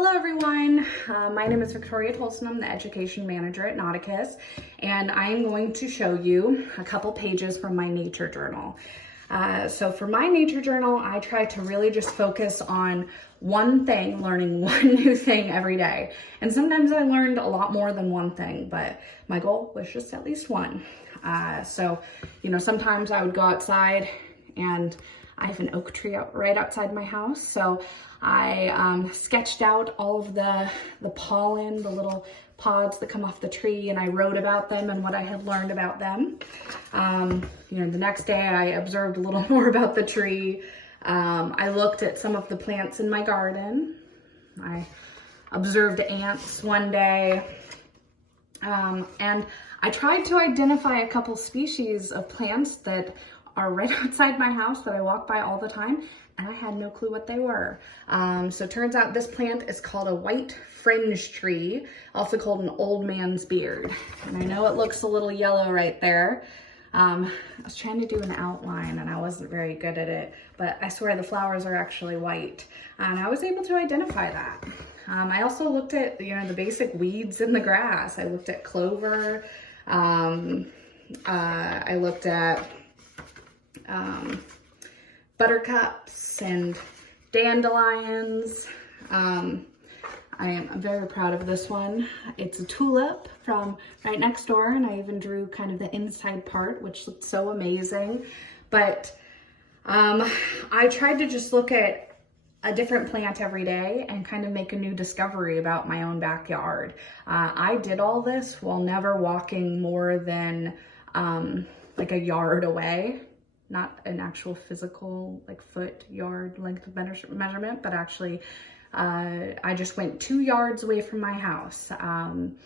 Hello everyone, my name is Victoria Tolson. I'm the Education Manager at Nauticus, and I am going to show you a couple pages from my nature journal. So for my nature journal, I try to really just focus on one thing, learning one new thing every day. And sometimes I learned a lot more than one thing, but my goal was just at least one. Sometimes I would go outside, and I have an oak tree right outside my house. So I sketched out all of the pollen, the little pods that come off the tree, and I wrote about them and what I had learned about them. The next day I observed a little more about the tree. I looked at some of the plants in my garden. I observed ants one day. And I tried to identify a couple species of plants that are right outside my house that I walk by all the time, and I had no clue what they were. So it turns out this plant is called a white fringe tree, also called an old man's beard. And I know it looks a little yellow right there. I was trying to do an outline and I wasn't very good at it, but I swear the flowers are actually white. And I was able to identify that. I also looked at, the basic weeds in the grass. I looked at clover. I looked at buttercups and dandelions. I am very proud of this one. It's a tulip from right next door, and I even drew kind of the inside part, which looked so amazing. But I tried to just look at a different plant every day and kind of make a new discovery about my own backyard. I did all this while never walking more than like a yard away. Not an actual physical foot yard length of measurement, but actually I just went 2 yards away from my house. I'm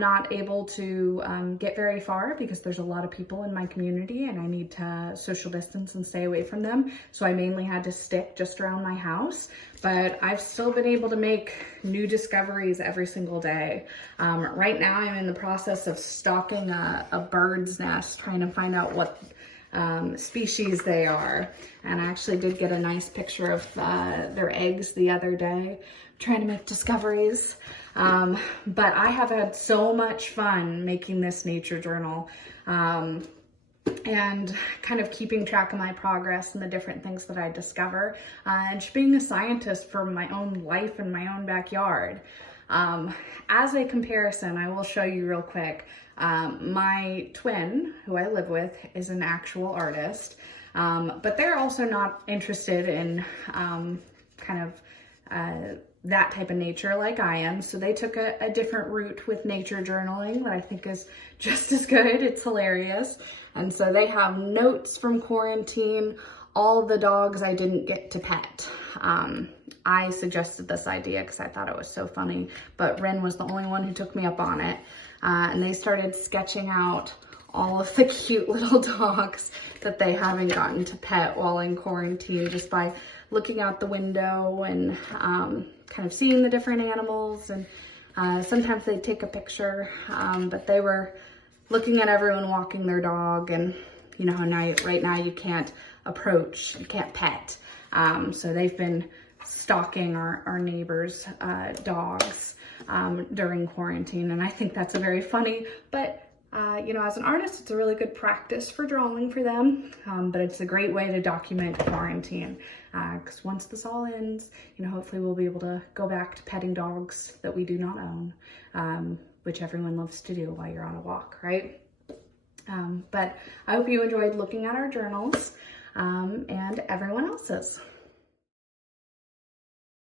not able to get very far because there's a lot of people in my community and I need to social distance and stay away from them. So I mainly had to stick just around my house, but I've still been able to make new discoveries every single day. Right now I'm in the process of stalking a bird's nest, trying to find out what species they are. And I actually did get a nice picture of their eggs the other day, trying to make discoveries. But I have had so much fun making this nature journal and kind of keeping track of my progress and the different things that I discover, and just being a scientist for my own life and my own backyard. As a comparison, I will show you real quick. My twin, who I live with, is an actual artist, but they're also not interested in that type of nature like I am. So they took a different route with nature journaling that I think is just as good. It's hilarious. And so they have notes from quarantine, all the dogs I didn't get to pet. I suggested this idea because I thought it was so funny, but Ren was the only one who took me up on it. And they started sketching out all of the cute little dogs that they haven't gotten to pet while in quarantine, just by looking out the window and kind of seeing the different animals. And sometimes they'd take a picture, but they were looking at everyone walking their dog. And right now you can't approach, you can't pet. So they've been stalking our neighbors' dogs during quarantine, and I think that's a very funny, but as an artist, it's a really good practice for drawing for them, but it's a great way to document quarantine, because once this all ends, hopefully we'll be able to go back to petting dogs that we do not own, which everyone loves to do while you're on a walk, right? But I hope you enjoyed looking at our journals, and everyone else's.